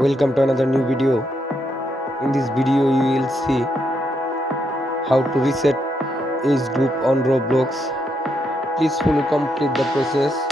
Welcome to another new video. In this video you will see how to reset age group on Roblox. Please fully complete the process.